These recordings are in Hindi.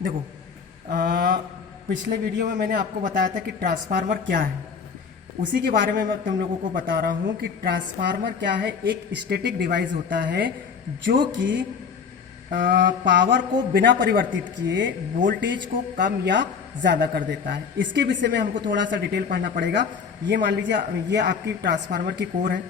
देखो, पिछले वीडियो में मैंने आपको बताया था कि ट्रांसफार्मर क्या है। उसी के बारे में मैं तुम लोगों को बता रहा हूँ कि ट्रांसफार्मर क्या है। एक स्टैटिक डिवाइस होता है जो कि पावर को बिना परिवर्तित किए वोल्टेज को कम या ज़्यादा कर देता है। इसके विषय में हमको थोड़ा सा डिटेल पढ़ना पड़ेगा। ये मान लीजिए ये आपकी ट्रांसफार्मर की कोर है,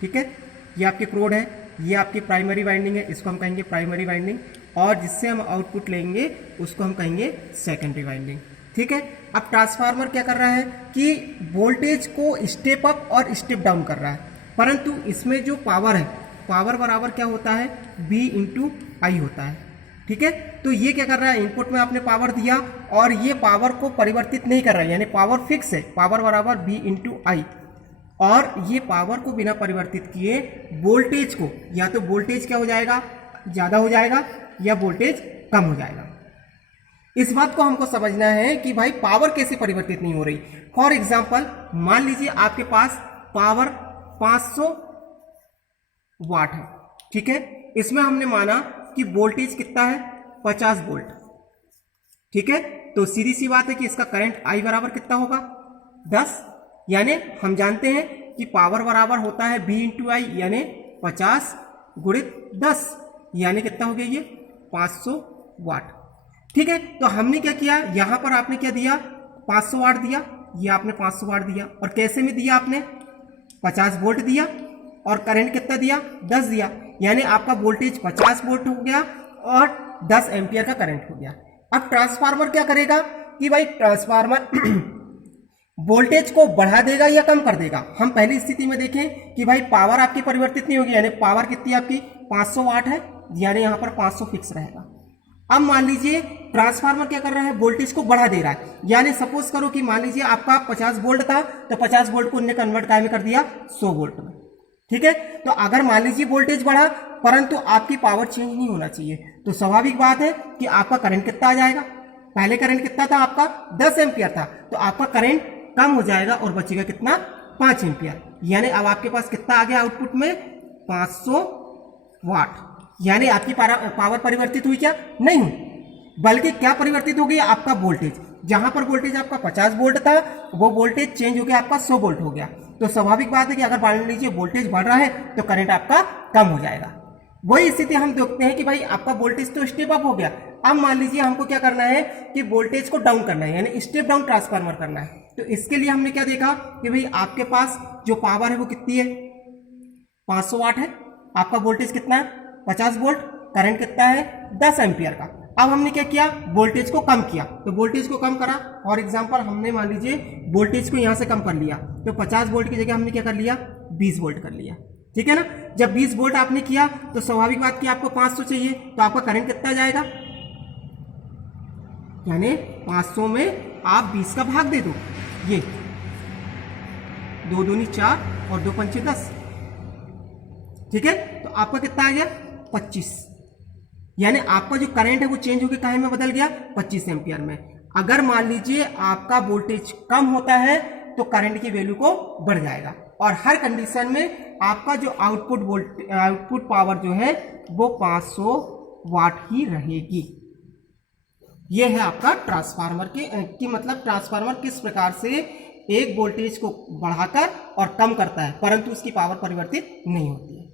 ठीक है। ये आपकी क्रोड है, ये आपकी प्राइमरी वाइंडिंग है, इसको हम कहेंगे प्राइमरी वाइंडिंग, और जिससे हम आउटपुट लेंगे उसको हम कहेंगे सेकेंडरी वाइंडिंग, ठीक है। अब ट्रांसफार्मर क्या कर रहा है कि वोल्टेज को स्टेप अप और स्टेप डाउन कर रहा है, परंतु इसमें जो पावर है, पावर बराबर क्या होता है, V इंटू आई होता है, ठीक है। तो ये क्या कर रहा है, इनपुट में आपने पावर दिया और ये पावर को परिवर्तित नहीं कर रहा है, यानी पावर फिक्स है, पावर बराबर V इंटू आई, और ये पावर को बिना परिवर्तित किए वोल्टेज को, या तो वोल्टेज क्या हो जाएगा, ज़्यादा हो जाएगा, या वोल्टेज कम हो जाएगा। इस बात को हमको समझना है कि भाई पावर कैसे परिवर्तित नहीं हो रही। फॉर एग्जाम्पल मान लीजिए आपके पास पावर 500 वाट है, ठीक है। इसमें हमने माना कि वोल्टेज कितना है, 50 वोल्ट, ठीक है। तो सीधी सी बात है कि इसका करंट आई बराबर कितना होगा, 10, यानी हम जानते हैं कि पावर बराबर होता है V इंटू आई, यानी 50 गुणित 10, यानी कितना हो गया ये 500 वाट, ठीक है। तो हमने क्या किया, यहां पर आपने क्या दिया, 500 वाट दिया, ये आपने 500 वाट दिया, और कैसे में दिया आपने, 50 वोल्ट दिया, और करंट कितना दिया, 10 दिया, यानी आपका वोल्टेज 50 वोल्ट हो गया और 10 एम्पियर का करंट हो गया। अब ट्रांसफार्मर क्या करेगा कि भाई ट्रांसफार्मर वोल्टेज को बढ़ा देगा या कम कर देगा। हम पहली स्थिति में देखें कि भाई पावर आपकी परिवर्तित नहीं होगी, यानी पावर कितनी आपकी 500 वाट है, यानी यहां पर 500 फिक्स रहेगा। अब मान लीजिए ट्रांसफार्मर क्या कर रहा है, वोल्टेज को बढ़ा दे रहा है, यानी सपोज करो कि मान लीजिए आपका 50 वोल्ट था, तो 50 वोल्ट को उन्होंने कन्वर्ट काय में कर दिया 100 वोल्ट में, ठीक है। तो अगर मान लीजिए वोल्टेज बढ़ा परंतु आपकी पावर चेंज नहीं होना चाहिए, तो स्वाभाविक बात है कि आपका करंट कितना आ जाएगा, पहले करंट कितना था आपका 10 एम्पियर था, तो आपका करंट कम हो जाएगा और बचेगा कितना, 5 एम्पियर, यानी अब आपके पास कितना आ गया आउटपुट में, 500 वाट। यानी आपकी पावर परिवर्तित हुई क्या, नहीं, बल्कि क्या परिवर्तित हो गई, आपका वोल्टेज। जहां पर वोल्टेज आपका 50 वोल्ट था वो वोल्टेज चेंज हो गया आपका 100 वोल्ट हो गया। तो स्वाभाविक बात है कि अगर मान लीजिए वोल्टेज बढ़ रहा है तो करंट आपका कम हो जाएगा। वही स्थिति हम देखते हैं कि भाई आपका वोल्टेज तो स्टेप अप हो गया, अब मान लीजिए हमको क्या करना है कि वोल्टेज को डाउन करना है, यानी स्टेप डाउन ट्रांसफार्मर करना है। तो इसके लिए हमने क्या देखा कि भाई आपके पास जो पावर है वो कितनी है, 500 वाट है, आपका वोल्टेज कितना है 50 वोल्ट, करंट कितना है 10 एम्पियर का। अब हमने क्या किया, वोल्टेज को कम किया, तो वोल्टेज को कम करा, फॉर एग्जांपल हमने मान लीजिए वोल्टेज को यहां से कम कर लिया, तो 50 वोल्ट की जगह हमने क्या कर लिया, 20 वोल्ट कर लिया, ठीक है ना। जब 20 वोल्ट आपने किया तो स्वाभाविक बात कि आपको 500 चाहिए, तो आपका करंट कितना जाएगा, यानी 500 में आप 20 का भाग दे दो, ये 2 दूनी 4 और 2 पंचे 10, ठीक है। तो आपका कितना आ गया 25, यानी आपका जो करंट है वो चेंज होकर काहे में बदल गया, 25 एम्पियर में। अगर मान लीजिए आपका वोल्टेज कम होता है तो करंट की वैल्यू को बढ़ जाएगा, और हर कंडीशन में आपका जो आउटपुट पावर जो है वो 500 वाट ही रहेगी। ये है आपका ट्रांसफार्मर की मतलब ट्रांसफार्मर किस प्रकार से एक वोल्टेज को बढ़ाकर और कम करता है परंतु उसकी पावर परिवर्तित नहीं होती है।